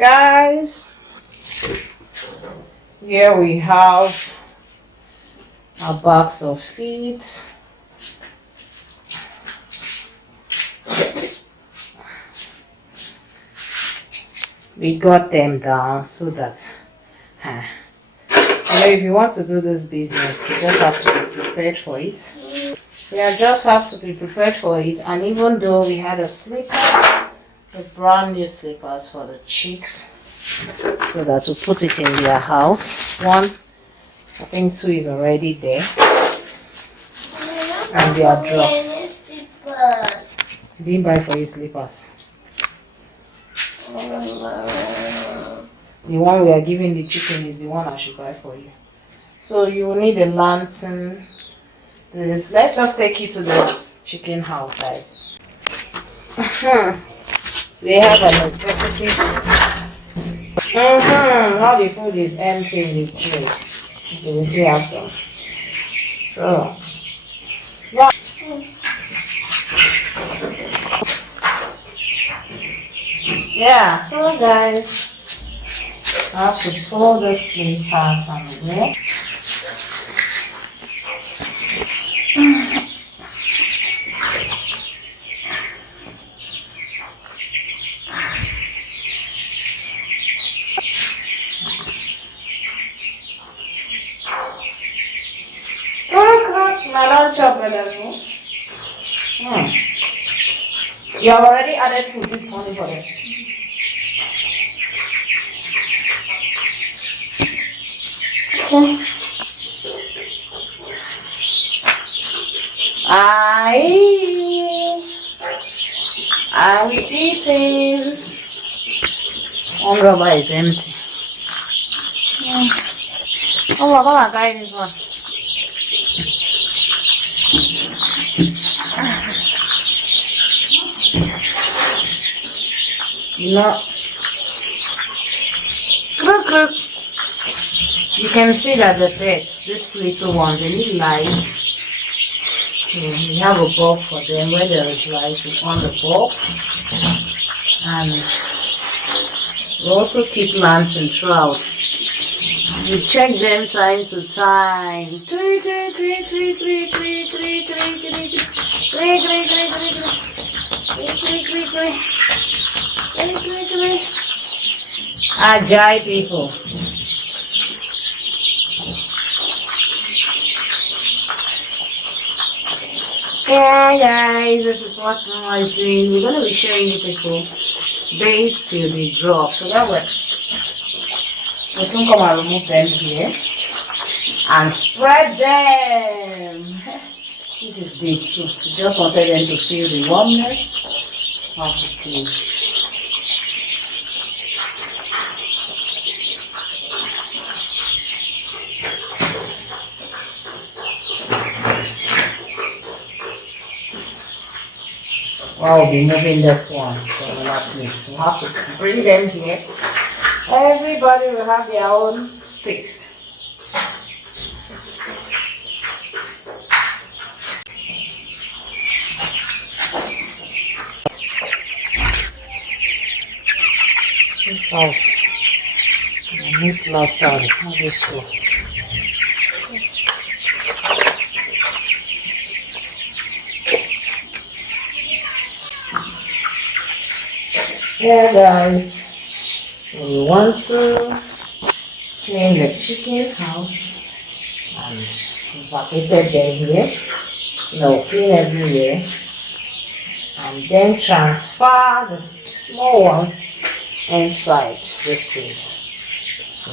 Guys, here we have a box of feet. We got them down so that if you want to do this business, you just have to be prepared for it. You just have to be prepared for it. And even though we had a slippers, the brand new slippers for the chicks, so that we put it in their house. One, I think two is already there, and their drugs. Didn't buy for you slippers. The one we are giving the chicken is the one I should buy for you. So you will need a lantern. Let's just take you to the chicken house, guys. They have an executive. Now the food is empty in the tray. Okay, we still have some. So, yeah. Yeah, so guys, I have to pull the sleeper somewhere. You have already added food this morning for them. Okay. Are we eating? One rubber is empty. Oh, come on, guy, this one. No. Look. You can see that the pets, these little ones, they need light. So we have a bulb for them. When there is light, we on the bulb. And we also keep lantern throughout. We check them time to time. Agile people. Yeah, guys, this is what Mama is doing. We're going to be showing you people base till they drop. So that way, we'll soon come and remove them here and spread them. This is day 2. We just wanted them to feel the warmness of the place. I'll be moving this one to another place. We'll have to bring them here. Everybody will have their own space. This house. I need plaster on this floor. Yeah, guys, we want to clean the chicken house and vacated them here. Clean everywhere and then transfer the small ones inside this place. So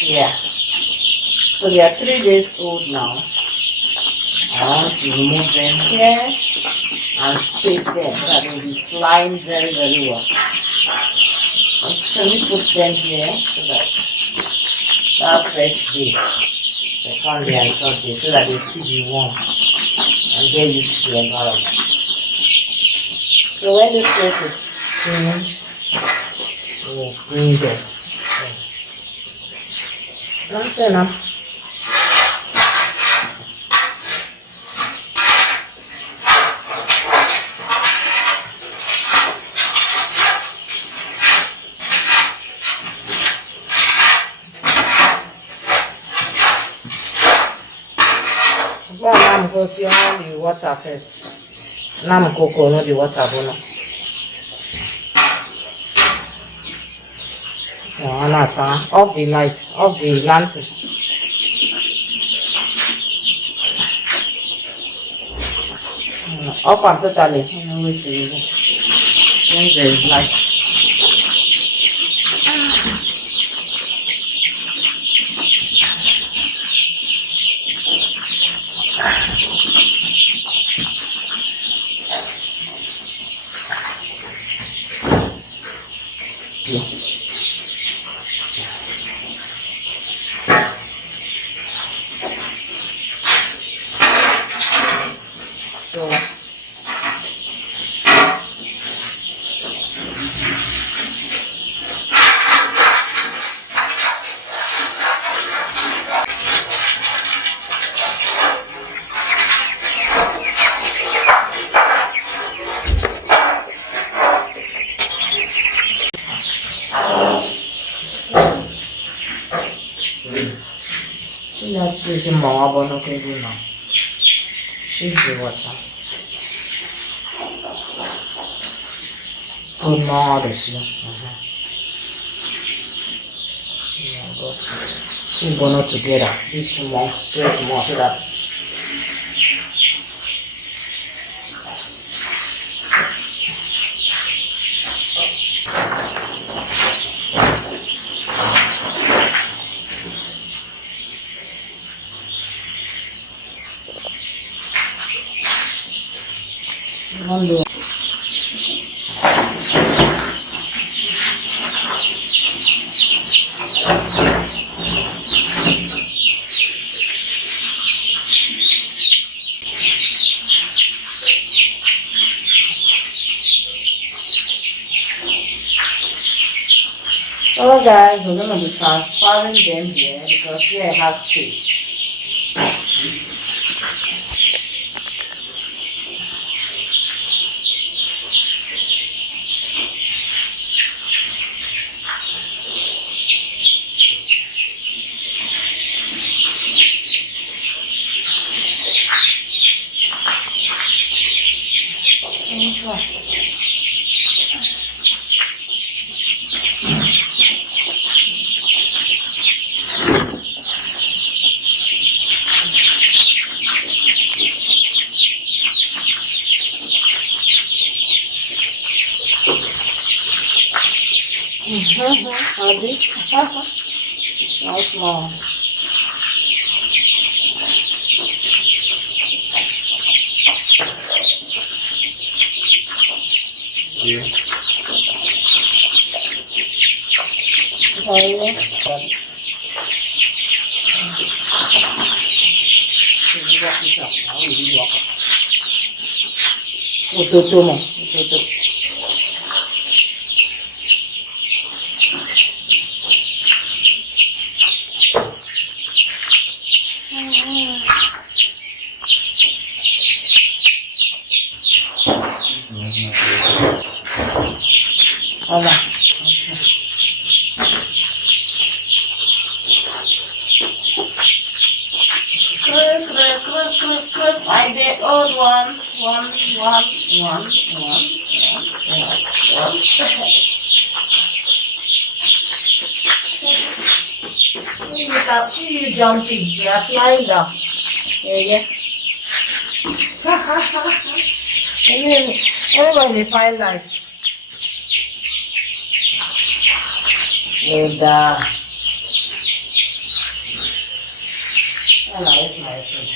yeah, so they are 3 days old now. I want to remove them here and space them so that they will be flying very, very well. Actually put them here so that first day, second day and third day, so that they will still be warm and get used to the environment. So when this place is cleaned, we'll bring them. I'm saying now. I'm going to see on the water first. Now I'm going to know the water. Off the lights, off the lantern. Off and totally. I'm always using. Since there's lights. That is a more okay now. She's the water. Good morning. We're going together. Lift more, spread more so that. So guys, we're going to be transferring them here because here it has space. How small. Yeah. I did old one. See you jumping. You are flying down. Yeah. Everybody find life. And hello, it's my friend.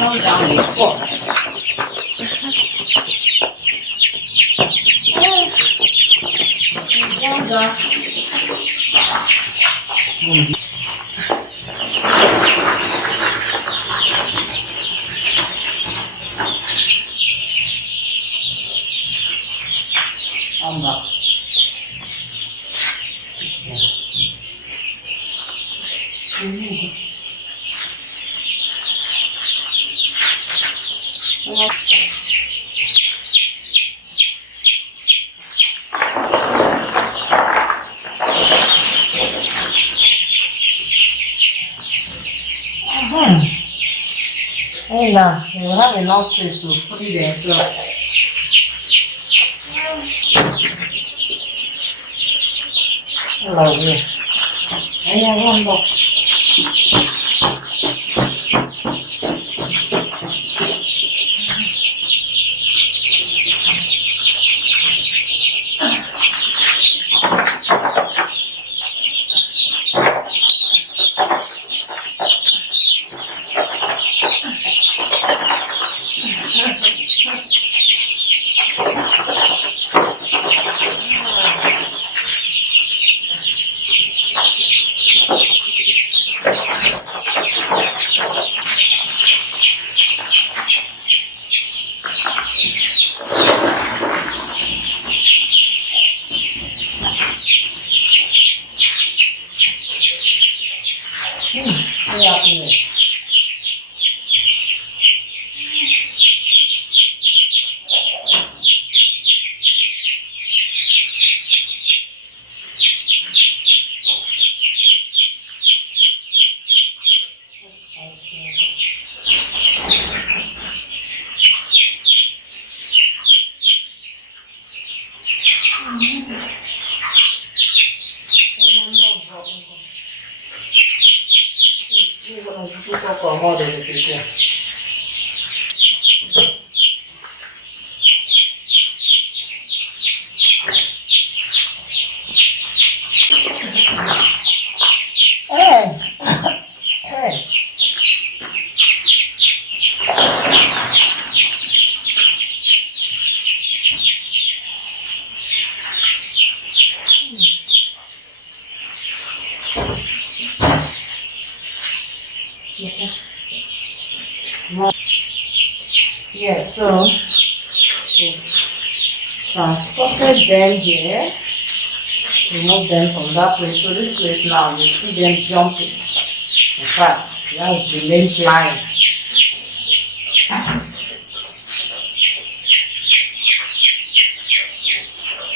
come down before. Come back. Hey now, they will have enough space to free themselves. Hello, yeah. Hey, I want to. Happiness. Hey, hey. Yeah, so we transported them here, remove them from that place. So this place now, you see them jumping. In fact, that's been them flying.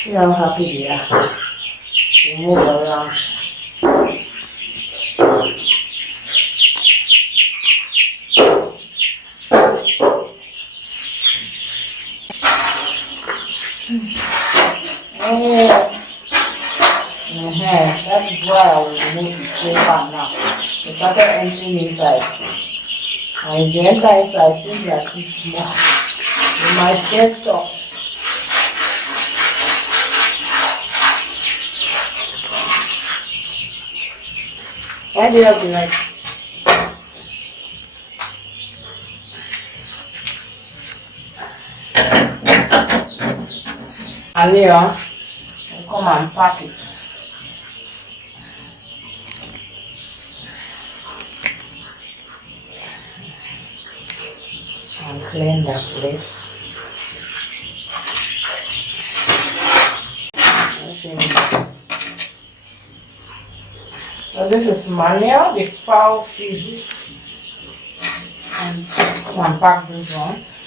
See how happy they are. They move around. That is why I will remove the tray pan now. They started entering inside. And if they enter inside, since they are still small, they might get stopped. Why do you have the lights? And Leon will come and pack it. And clean the place. So this is manual, the fowl physics, and come and pack those ones.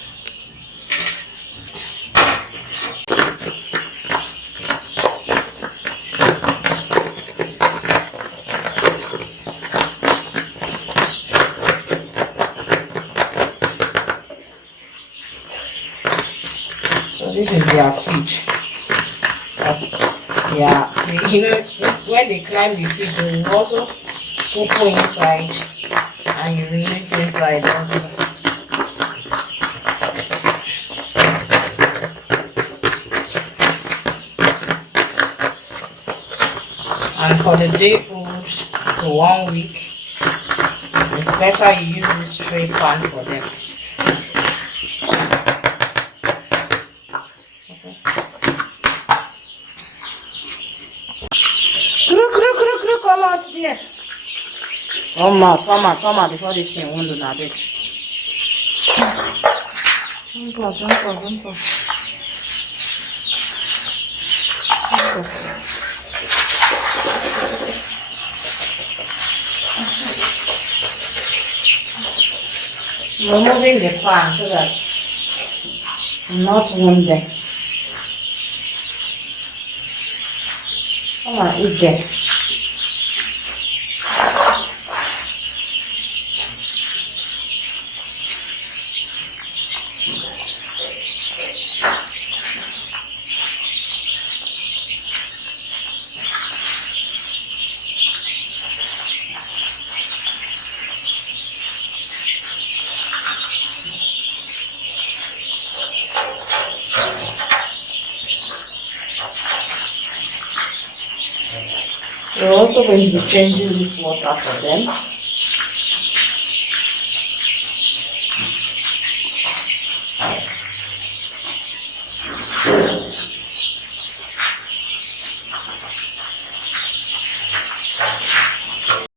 So this is their food. Yeah, when they climb the feed, they will also poo inside and urinate inside also. And for the day old to 1 week, it's better you use this tray pan for them. there. Come out before this thing won't do that big. Don't go. Removing the pan so that it's not wounded. Come on, eat there. We're also going to be changing this water for them.